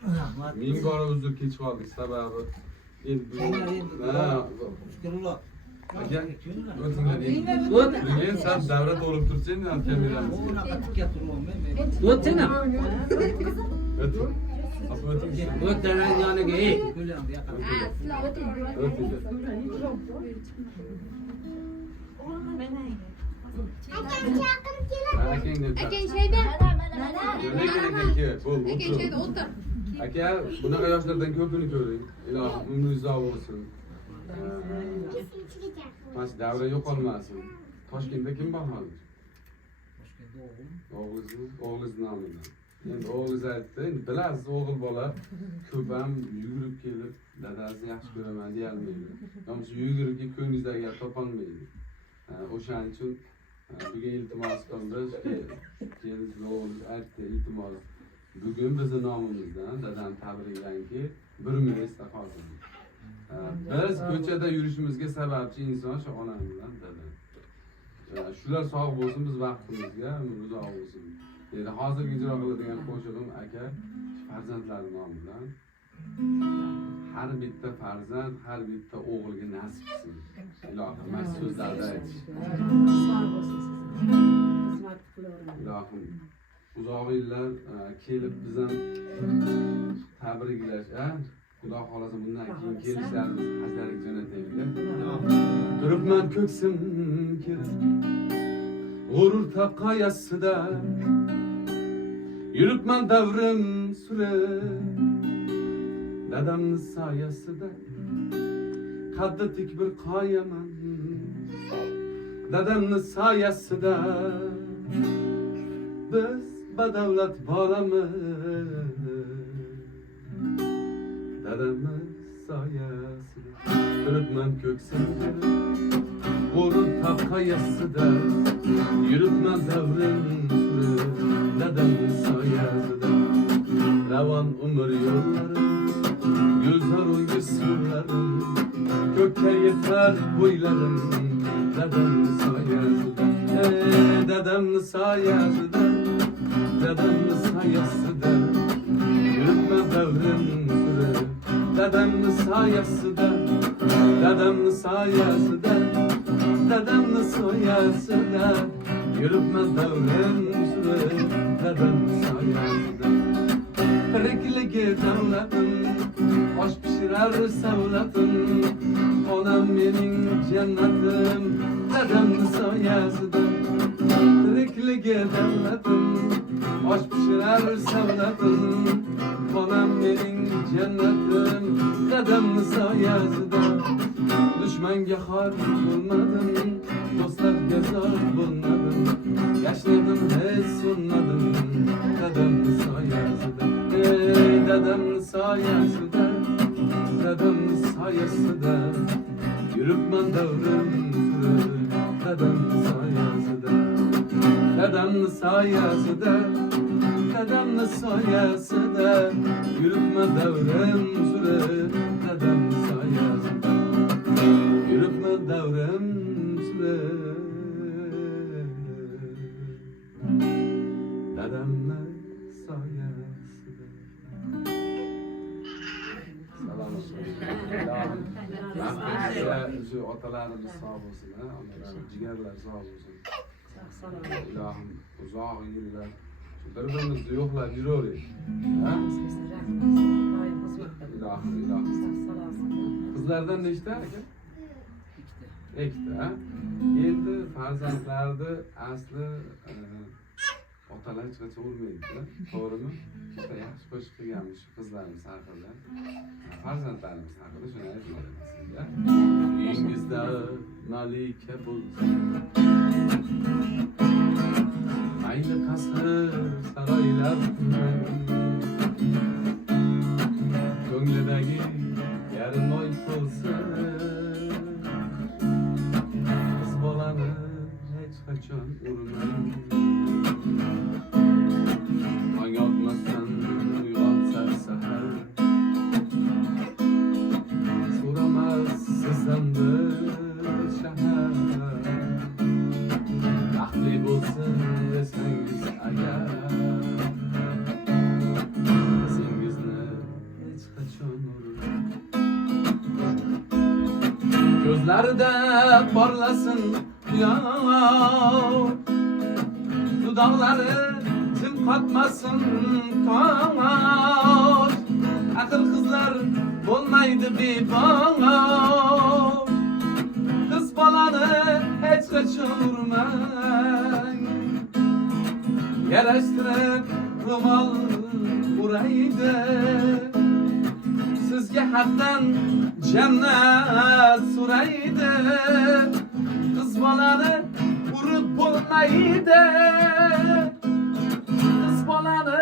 Mening bora uzr kechib qoldik sababi Şükürler. aka o'tinglar endi sen davra to'lib tursang ham kameramiz Ona katık yatırmam ben. O'tsana. o'ting apa o'ting O'tdan yoniga ey. Böyle bir yakalım. akang deb Akang şeyde. Akang şeyde o'tir. aka bunaqa yoshlardan ko'pini ko'ring ilohim umringiz uzoq bo'lsin mana shu davra yo'qolmasin toshkentda kim bor hozir o'g'liz nomidan endi o'g'liz aytdi endi bilasiz o'g'il bola ko'p ham yugurib kelib dadasi yaxshi ko'raman deyolmaydi mana shu yugurib kelib ko'nglingizdagiga topolmaydi o'shaning uchun bugun iltimos qildik kelib o'g'liz aytdi iltimos bugun bizni nomimizdan dadam tabriklanki bir umr esda qolsin biz ko'chada yurishimizga sababchi inson shu onam bilan dadam shular sog' bo'lsin biz vaqtimizga umr uzoq bo'lsin dedi hozirgi ijro qiladigan qo'shig'im aka farzandlarim nomidan har bitta farzand har bitta o'g'ilga nasib qilsin ilohim mana shu so'zlarni aytish ilohim uzoq yillar kelib biz ham tabriklash xudo xohlasa bundan keyin kelishlarimiz hajlarga jo'nataylik turibman ko'ksim kerib g'urur taqoyasida yuribman davrim surib dadamni soyasida qaddi tik bir qoyaman dadamni soyasida biz badavlat bolamiz dadamni soyasida turibman ko'ksim g'urur taqoyasida yuribman davrim surib dadamni soyasida ravon umr yo'llarim gulzor o'ngis yo'llarim ko'kka yetar bo'ylarim dadamni soyasida dadamni soyasida dadamni soyasida yuribman davrim surib dadamni soyasida dadamni soyasida dadamni soyasida yuribman davrim surib dadamni soyasida tirikligi davlatim osh pishirar savlatim onam mening jannatim dadamni soyasida tirikligi davlatim osh pishirar savlatim onam mening jannatim dadamni soyasida dushmanga xor bo'lmadim do'stlarga zor bo'lmadim yashnadim hech so'nmadim dadamni soyasida dadamni soyasida dadamni soyasida yuribman davrim surib dadamni soyasida dadamni soyasida dadamni soyasida yuribman davrim surib dadamni soyasida yuribman davrim surib dadamni soyasida salom shu otalarimiz sog' bo'lsin onalarimiz jigarlar sog' bo'lsin ilohim uzoq yillar bir birimizni yo'qlab yuravering ilohim ilohim qizlardan nechta aka ikkita endi farzandlarni asli otalar hech qachon urmaydilar to'g'rimi yaxshi qo'shiq qilganmiz qizlarimiz haqida farzandlarimiz haqida shuni aytmoqchiman sizga uyingizda malika bo'lsin mayli qasr saroylar ko'nglidagi yarim oy bo'lsin qiz bolani hech qachon urmang tong otmasdan uyg'onsa sahar so'ramas sizdan bir shahar baxtli bo'lsin desangiz agar Gözlerde parlasın yağmur, dudakları tim katmasın kar. Akıl kızlar olmaydı bir bana, kız balanı hiç kaçırmayın. Yarıştırıp rumal buraydı, sizge haktan cennet suraydı. Kız balanı vurup bulmaydı, kız balanı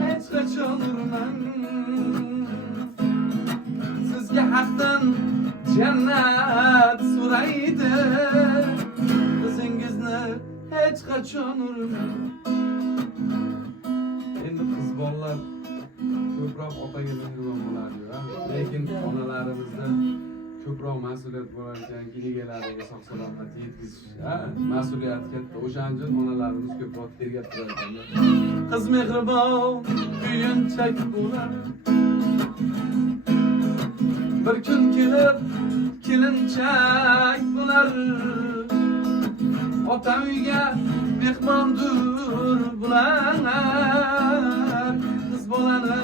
hiç kaçırmayın. Sizge haktan cennet suraydı, kızıngizni hiç kaçırmayın. Endi kız bolalar ko'proq opaga mehribon bo'ladi, lekin onalarimizda ko'proq mas'uliyat bo'lar ekan, keligalariga sog' salomat yetkazish, mas'uliyat katta. O'shaning uchun onalarimiz ko'proq tergab turar ekan. Qiz mehribon kuyunchak bo'lar, bir kun kelib kelinchak bo'lar. Ota uyga mehmondur bular, kız bolani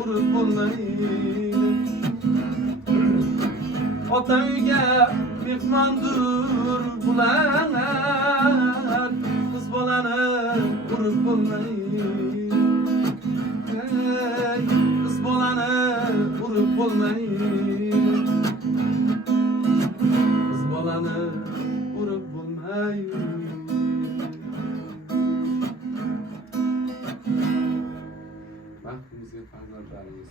urib bo'lmaydi. Ota uyga mehmondur bular, kız bolani urib bo'lmaydi. Kız bolani urib bo'lmaydi. Kız bolani urib bo'lmaydi. Baxtimizga farzandlarimiz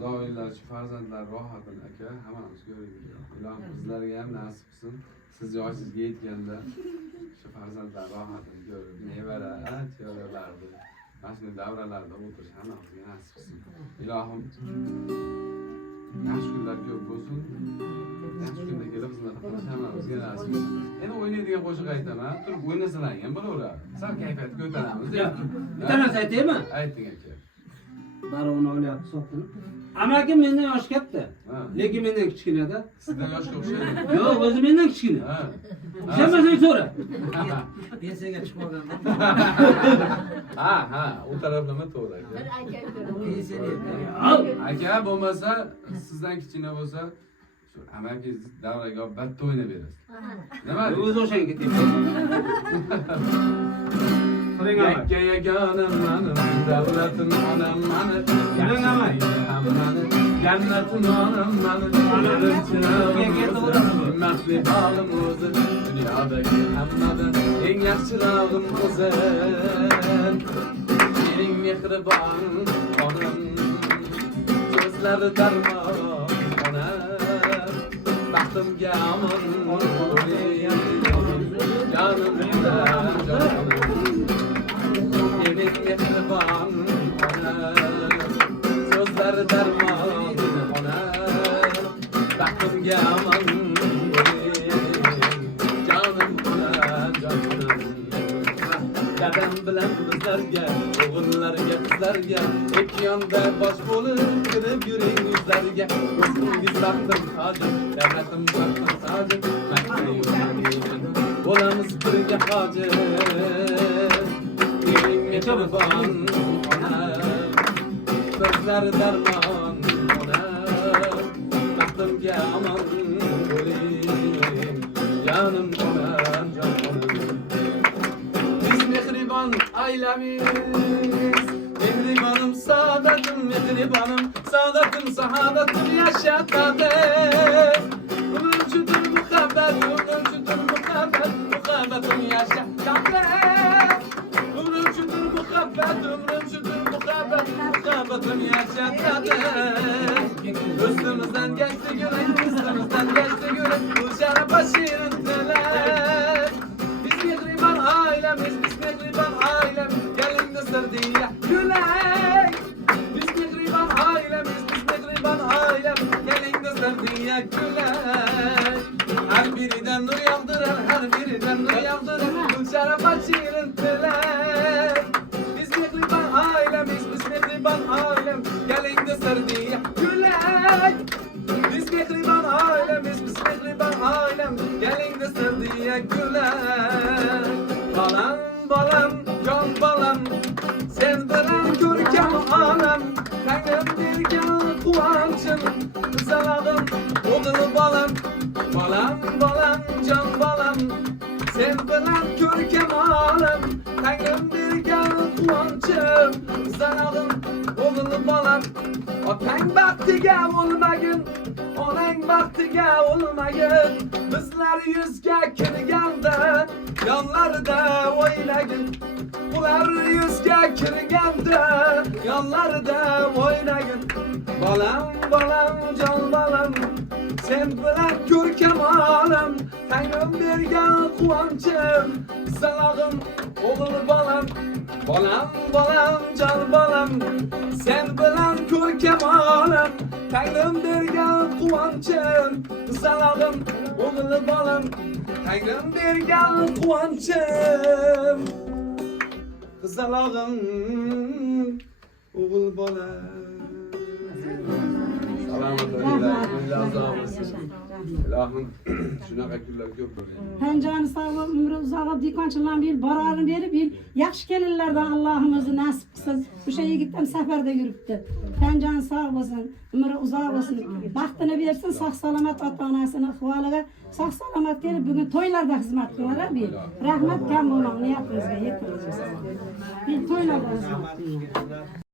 zoylarchi farzandlar rohatini aka hammamizga o'rgatgan. Ilohim bizlarga ham nasib qilsin. Siz yoshingizga yetganda shu farzandlar rohatini ko'rib, nevara, tevalarni mana shunday davralarda o'tirish hammamizga nasib qilsin. Ilohim yaxshi kunlar ko'p bo'lsin. Yaxshi kunda kelib xizmat qilish hammamizga nasib qilsin. Endi o'ynaydigan qo'shiq aytaman. Turib o'ynasalar ham bo'laveradi. Sal kayfiyatni ko'taramiz. Bitta narsa aytaymi? Ayting aka. Barovni olyapti sotini. Amaki mendan yosh katta. Lekin mendan kichkinada. Sizdan yoshga o'xshaydi. Yo'q, o'zi mendan kichkina. Ha. Ishonmasang so'ra. Pensiyaga chiqmaganman. Ha, u taraflama to'g'ri aka. Al. Aka bo'lmasa, sizdan kichkina bo'lsa, shu amakingiz davraga olib batta o'ynab berasiz. Nima? O'zi o'shanga ketyapti. Yakka yagonim manim, davlatim onam mani, jannatim onam mani, himmatli bog'im o'zi, dunyodagi hammadan eng yaxshirog'im o'zi. Mening mehribon onam, so'zlari darmon onam, baxtimga omon bo'ling, jonim bilan jonim. Mening mehribon onam, so'zlari darmon onam, baxtimga omon bo'ling, jonim onam, jonim. Dadam bilan bizlarga, o'g'illarga, qizlarga, ikki yonda bosh bo'lib kirib yuring yuzlarga. O'zingiz baxtim hojim, davlatim baxtim hojim, bo'lamiz birga hojim. Mehribon onam, so'zlari darmon onam, baxtimga omon bo'ling, jonim onam, jonim. Biz mehribon ailamiz, mehribonim saodatim, mehribonim saodatim, saodatim yashatadi. Umrim chudur muhabbat, umrim chudur muhabbat, muhabbatim yashatadi. Umrim chudur muhabbat, muhabbatim yashatadi. Üstümüzden geçti yürek, üstümüzden geçti yürek, bu şaraba şirin dilek. Biz mehriban ailemiz, biz mehriban ailem, gelin kızlar diye gülek. Biz mehriban ailemiz, biz mehriban ailem, gelin kızlar diye gülek. Her birinden nur yağdıran, her birinden nur yağdıran, bu şaraba şirin dilek. Biz mehriban ailemiz, biz mehriban ailem, gelin kızlar diye gülek. Biz mehriban bilen görkem alem Tengrim bergen kuvancım Kızalağım oğul balam Balam balam can balam Sen bilen görkem alem Tengrim bergen kuvancım Kızalağım oğul balam Otang baxtiga olmagin Onang baxtiga olmagin Bizlar yuzga kirganda Yonlarida o'ynagin Ular yuzga kirganda Yonlarida o'ynagin Balam balam jon balam Sen bilan ko'rkam olam Tangrim bergan quvonchim Qizalog'im o'g'il balam Balam balam jon balam Sen bilan ko'rkam olam Tangrim bergan quvonchim Qizalog'im o'g'il balam Tangrim bergan quvonchim Qizalog'im o'g'il balam Salomat bo'linglar. Ilohim shunaqa kunlar ko'p bo'lsin. Pancani sağlam, umri uzağa dikonchilardan bil, bararını berip bil, yaxshi kelinlerden Allah'ım özü nasip kılsın. Bu şey yigittem seferde yürüptü. Pancani sağ olsun, umri uzağa olsun. Baktını versin, sağ salamat ata-anasını, hıvalığa sağ salamat gelip bugün toylarda hizmet kılar bil. Rahmet kam bulmam, ne yapıyoruz? Yeter. Bil toylarda hizmet kılar.